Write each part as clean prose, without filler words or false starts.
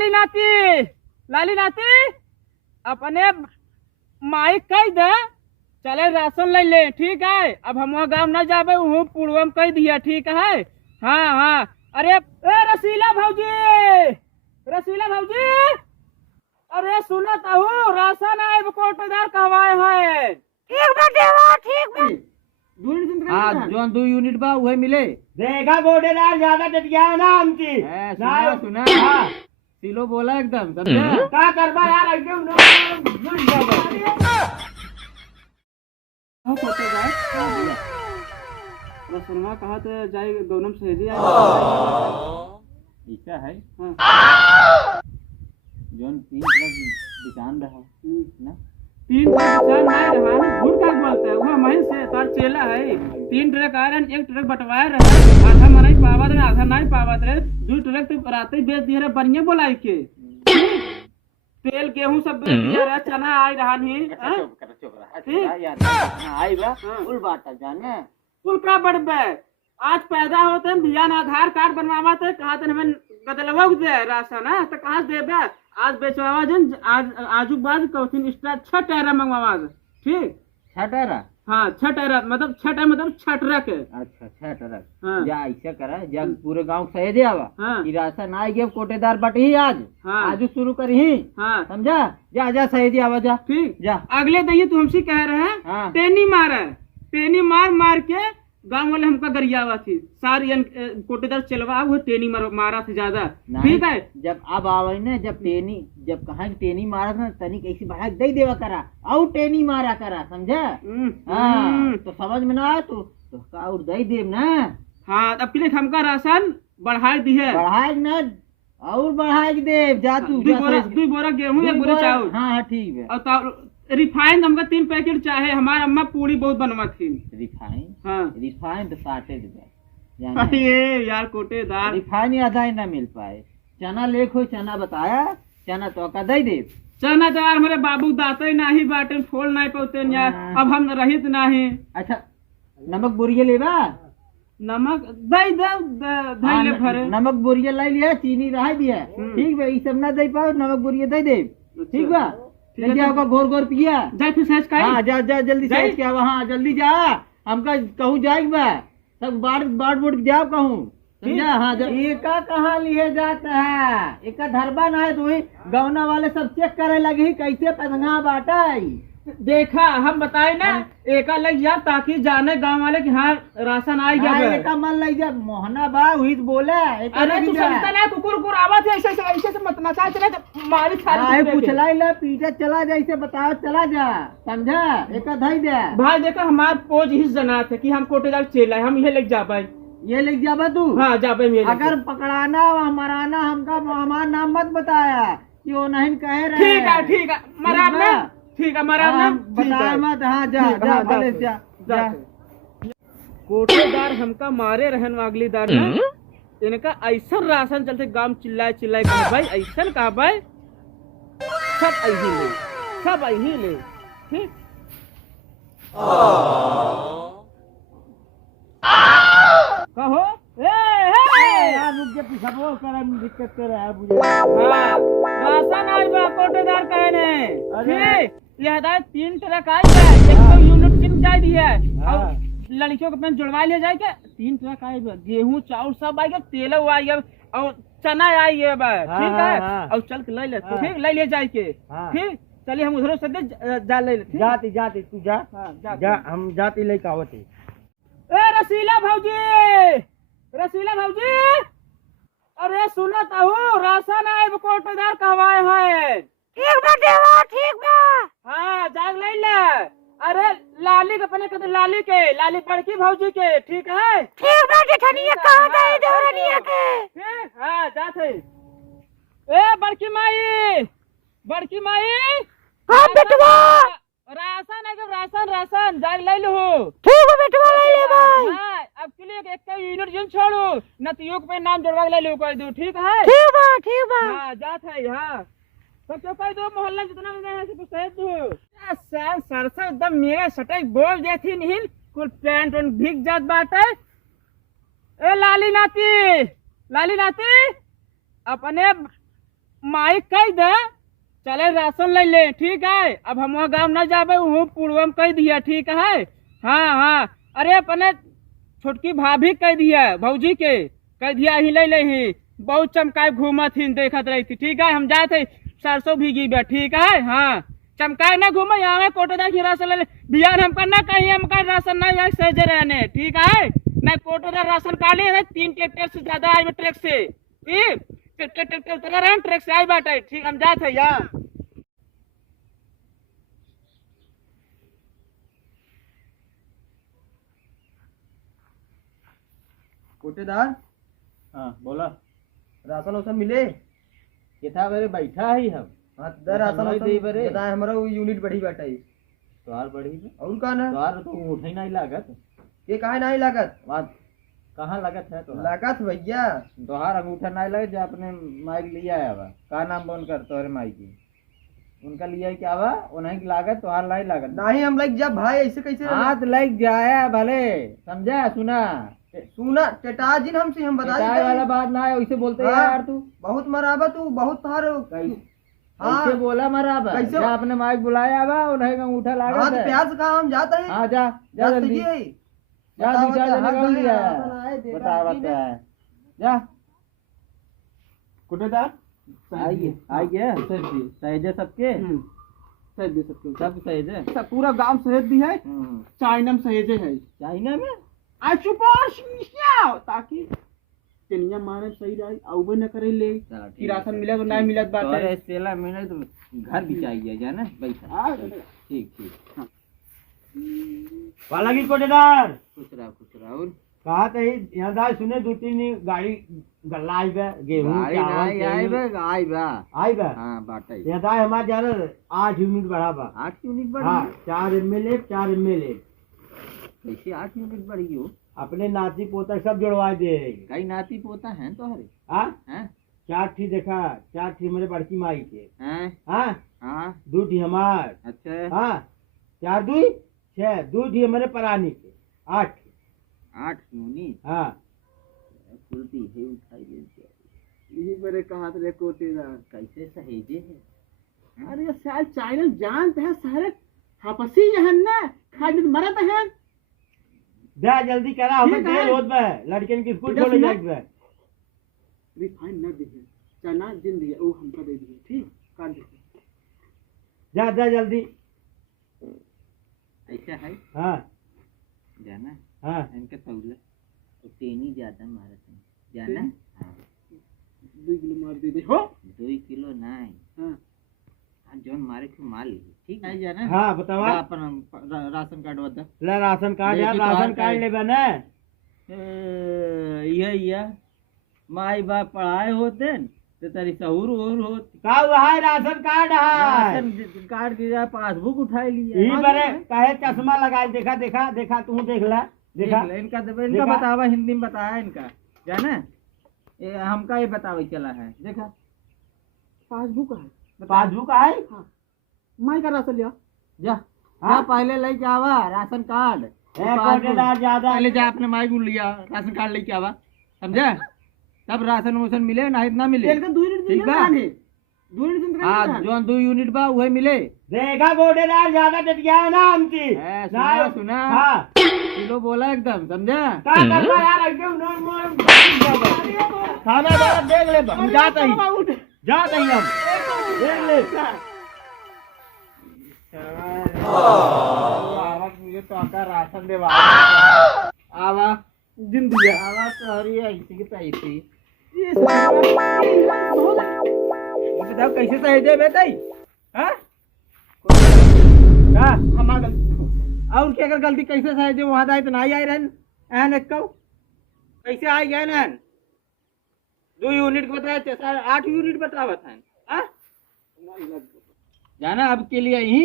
लाली नाती अपने माइक कह दे चले राशन ले ले, ठीक है। अब हम गाँव न जाबे वहाँ पूर्वम कह दिया, ठीक है। हाँ हाँ, अरे रसीला भौजी, अरे सुनत हूँ राशन आए कोटेदार कहवाए है। ठीक बा देवा, ठीक बा। हाँ जो 2 यूनिट बा वही मिले। देखा कोटेदार ज्यादा टटिया है ना हमकी। सुना सिलो बोला एकदम समझा। क्या करबा यार एकदम रसनमा कहा तो जाए दोनों सहेजी ऐसा है हाँ। जोन 3 ट्रक दुकान रहा ना, 3 ट्रक नहीं रहा, झूठ का बोलता है वह महीन से तार चेला है। 3 ट्रक आ रहे, 1 ट्रक बंटवाए रहे, आधा मनाई पावत रहे, आधा नहीं पावत रहे। 2 ट्रक तो रात ही बेच दिए रहे, बढ़िया बोलाई के तेल गेहूं सब बेच दिया रहे, चना आई रहा नहीं। आई बा फुल बात जाने कुल का बढ़बे। आज पैदा होते बिया आधार कार्ड बनवावा थे, कहा थे हमें बदलवा दे राशन है तो कहाँ से देबे। आज बेचवावा जन आज आजू बाज कौथिन स्टार 6 टायरा मंगवावा, ठीक 6 टायरा। हाँ 6 टायरा मतलब 6 टायर मतलब 6 ट्रक है। अच्छा 6 ट्रक। हाँ। जा ऐसा करा जब पूरे गांव सहे दे आवा हाँ। कि राशन आ गया कोटेदार बटे ही आज। हाँ। आजू शुरू करी ही हाँ समझा। जा जा सहे दे आवा जा ठीक। जा अगले दिन तू हमसे कह रहे हैं हाँ। टेनी मार के गांव वाले हमका गरियावा थी सारी कोटेदार चलवा वो टेनी मारा थी ज्यादा, ठीक है। जब अब आवे ना जब कहा टेनी मारा था तनी कैसी बढ़ा दे देवा करा और टेनी मारा करा समझा। हाँ तो समझ में ना आया तो का और दे देव ना। हाँ अब के लिए हमका राशन बढ़ाई दी है, बढ़ाए ना और बढ़ाए देव जा तू 2 बोरा गेहूं 1 बोरा चावल। हाँ ठीक है। और रिफाइंड हमका 3 पैकेट चाहे, हमारा अम्मा पूरी बहुत बनवा थी। रिफाइंड तो 60 रुपए अरे यार कोटेदार रिफाइंड आधा ही ना मिल पाए। चना लेखो चना बताया चना तो का दे दे। चना तो यार मेरे बाबू दाते नहीं बाटे फोड़ नहीं पाते यार, अब हम रहित नहीं। अच्छा नमक बोरिया लेबा, नमक दे ले भरे। नमक बोरिया ले लिया, चीनी रह दिया, ठीक बा। ये सब ना दे पाओ नमक बोरिया दे दे, ठीक बा। ले जाओ घोर पिया जा फिर सच का। हाँ जा जल्दी सच क्या वहाँ जल्दी जा। हमका कहूँ जाएगा बा सब बाट जाओ कहूँ समझा। हाँ एका कहाँ लिए जाता है, एका धरबा ना है तो वही गौना वाले सब चेक करे लगे कैसे पैसा बाटा। देखा हम बताए ना एका लग जा ताकि जाने गांव वाले कि हाँ राशन आ गया। एका मन लग जा मोहना बा हुई बोले। अरे तू समझता ना कुकुर आवाज ऐसे से मत नचा चले मारी सारी कुछ ला पीछे चला जा ऐसे बताओ चला जा समझा। एका धई दे भाई देखा हमार पोज ही जना थे कि हम कोटेदार चेला है, हम ये लेके जा पाए। ये लेके जाबा तू। हाँ जाबे। अगर पकड़ाना मराना हमका हमारा नाम मत बताया कि वो नहीं कह रहे। ठीक है मराना, ठीक है मराना बताया मत। हाँ जा कोटेदार हमका मारे रहन वागलीदार ना इनका ऐसा राशन चलते गांव चिल्लाए कहा भाई ऐसा कहा भाई सब यही ले ठीक। कहो दिक्कत कर रहा है राशन आज बा कोटेदार कहने यह 3 ट्रक आ जाए, 100 यूनिट किन जाए दी है और लड़कियों के पेन जुड़वा लिया जाए क्या। 3 ट्रक आए गेहूं चावल सब आएगा, तेल आई और चना आई है ठीक है। और चल के ले ले ठीक ले लिया जाए के ठीक। चलिए हम उधरों से जा ले जाती तू जा हम जाती लेके आवते। रसीला भौजी अरे सुनत हूँ राशन आए कोटेदार कहवाए है। ठीक बा देवा, ठीक बा। हाँ जाग ले ले। अरे लाली के अपने कहते लाली बड़की भौजी के, ठीक है। ठीक बा जेठनिया कहाँ गई देवरनिया के। ठीक हाँ जाते। ए बड़की माई हाँ बेटवा राशन है राशन जाग ले लो। ठीक है बेटवा ले ले भाई। हाँ अब के लिए एक यूनिट जिन छोड़ो न तो योग पे नाम जोड़वा ले लो कर दो, ठीक है। ठीक बा हाँ जात है। हाँ सब तो कह दो मोहल्ला जितना है से पूछ दो। सरसा एकदम मेरा सटक बोल देती नहीं कुल पैंट भीग जात बाटे। ए लाली नाती अपने माइक कह दे चले राशन ले ले, ठीक है। अब हम वहाँ गाँव न जाबे, वहाँ पूर्वम कह दिया, ठीक है। हाँ हाँ, अरे अपने छोटकी भाभी कह दिया, भौजी के कह दिया ही ले ले ही, बहुत चमकाए घूमत ही देखत रही थी, ठीक है। हम जाते सरसों भीगी बे, ठीक है। हाँ, चमकाए ना घूमे, यहाँ कोटेदार की राशन ले ले बिहान, हमका ना कहीं हमका राशन नहीं है सजे रहने, ठीक है। नहीं कोटेदार राशन काट लिए 3 ट्रैक्टर से ज्यादा आए ट्रक से, ठीक ट्रक से आए बाटे, ठीक। हम जाते यहाँ कोटेदार। हाँ बोला। राशन वासन मिले? ये था मेरे बैठा ही हम। हाँ दर राशन नहीं दे बरे। वासन बताए, हमारा वो यूनिट बढ़ी बैठा है। तोहार बढ़ी पे और कहाँ ना तोहार तो उठे नहीं लागत। ये काहे नहीं लागत? बात कहाँ लागत है तोहार? लागत भैया। तोहार अंगूठा नहीं लगे जो अपने माइक लिया है बा। का नाम बोल कर तोहरे माइक की उनका लिया है क्या बा? उन्हें की लागत तोहार नहीं लागत। नहीं हम लग जा भाई, ऐसे कैसे हाथ लग जाए भले, समझा सुना? सुना टेटा जी हमसे हम बता चाय वाला बात ना है, वैसे बोलते हैं हाँ। यार तू। बहुत मराबा तू, बहुत थार। कैसे बोला मरा बा? कैसे? जा अपने माइक बुलाया बा, उन्हें का अंगूठा हाँ लागत तो है। प्यार से कहा हम जाते हैं। हाँ जा जा जल्दी जा, दो चार जने कौन लिया है? बता बता है जा। कोटेदार आइए आइए सहेजे सबके सहेज दे सकते सब सहेजे। सब पूरा गांव सहेज दी है, चाइना में सहेजे है। चाइना में आ चुप ताकि टेनिया मारे सही रही, आउबे न करे ले कि राशन मिले तो नहीं मिलत बात तोरे है। सेला मिले तो घर भी चाहिए जाना बैठा। ठीक ठीक वाला की कोटेदार खुश रहा और कहा कही यहाँ दाल सुने 2-3 गाड़ी गल्ला आई बे, गेहूं गाड़ी चावल नहीं आई बे आई बा। आई बे। हाँ बाटा ही। यहाँ दाल हमारे जाने 8 यूनिट बढ़ा बा। 8 यूनिट बढ़ी? हाँ 4 एमएलए 4 एमएलए कैसे 8 यूनिट बढ़ी हो? अपने नाती पोता सब जुड़वा दे। कई नाती पोता है तो हरे हाँ हैं? 4 ठी देखा, 4 ठी मेरे बड़की माई के। हैं? हाँ हाँ 2 ठी हमार। अच्छा हाँ 4 2 6, 2 ठी हमारे परानी के। 8 8 यूनिट। हाँ खुलती है उठाई ले। यही बड़े कहा थे कोटेदार, कैसे सहेजे है? अरे शायद चाइना जानते हैं सारे हपसी यहाँ ना खाली मरत है। जा जल्दी करा, हमें ठीक है। देर होत बे, लड़किन की स्कूल इधर छोड़े सुना। जाए बे। रिफाइन न दिए, चना जिन दिए वो हमको दे दिए, ठीक काट दीजिए। जा जा जल्दी। ऐसा है हाँ जाना हाँ इनके तौले तो टेनी ज्यादा मारत है जाना। हाँ 2 किलो मार दे दे हो। 2 किलो नहीं। हाँ हाँ जोन मारे के मार ली ठीक है जाना। हाँ बतावा। जा अपन राशन कार्ड बता। ले राशन कार्ड यार, देखी तो राशन हार कार्ड का- ले बने। ये माई बाप पढ़ाए होते न, तो तेरी सहूर और होत। का हुआ है राशन कार्ड है। राशन कार्ड की पासबुक उठाई लिया। ई बरे कहे चश्मा लगा, देखा देखा देखा, तू देख ले देखा। देख ले, इनका इनका देखा? बतावा हिंदी में बताया इनका जाना। ये हमका ये बतावे चला है देखा। पासबुक है, पासबुक है। माई का राशन लिया। जा हाँ? जा पहले लेके आवा राशन कार्ड। कोटेदार ज्यादा पहले जा अपने माई को लिया राशन कार्ड लेके आवा, समझा? तब राशन वाशन मिले नहीं ना मिले। तेल का 2 यूनिट ठीक बा? 2 यूनिट हाँ जो 2 यूनिट बा वही मिले। देखा कोटेदार ज्यादा टटिया है ना हमकी। सुना सुना हाँ किलो बोला एकदम, समझा? का करना यार, एकदम खाना जरा देख ले, हम जाते ही जाते ही हम देख ले। मुझे तो आका राशन दे आवा जिन दिया। आवा सॉरी ऐसी की तैसी। ये सब ये बताओ कैसे सहेजे बेटाई? हाँ का हमारा गलती हो। और क्या अगर गलती कैसे सहेजे वहां जाए तो नहीं आई रहन एहन एक कैसे आई गए ना 2 यूनिट बताया 8 यूनिट बतावा था। हाँ जाना अब के लिए यही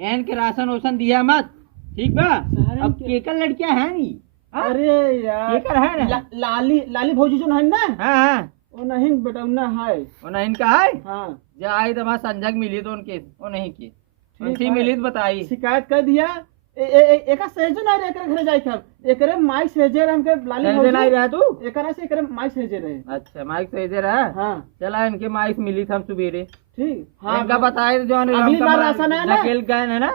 एन के राशन वोशन दिया मत, ठीक बा? अब केकर लड़कियां हैं नी। हाँ? अरे यार केकर है ना? लाली भौजी जो है ना, हाँ हाँ वो नहीं बेटा उन्ना है। वो नहीं इनका है। हाँ जा आई तो वहाँ संजग मिली तो उनके वो नहीं की ठीक उनकी है। मिली तो बताई। शिकायत कर दिया एका सहजे नहीं रे एकरे घरे जाई के एकरे माई सहजे रे हमके लाली सहजे नहीं रहा तू? एकरा से एकरे माई सहजे रहे। अच्छा माइक सही दे रहा है। हाँ चला इनके माइक मिली थी हम सुबेरे। ठीक हाँ इनका बताए जो अगली बार राशन है ना? धकेल गए है ना।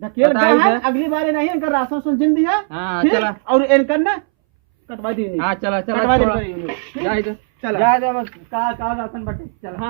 धकेल बताई गया है दे। अगली बार नहीं इनका राशन सुन जिन दिया। हाँ ठीक? चला। और इनका ना कटवा दी हाँ चला चला कटवा थोड़ा। दी जा इधर चला जा जा बस का राशन बटे चला। हाँ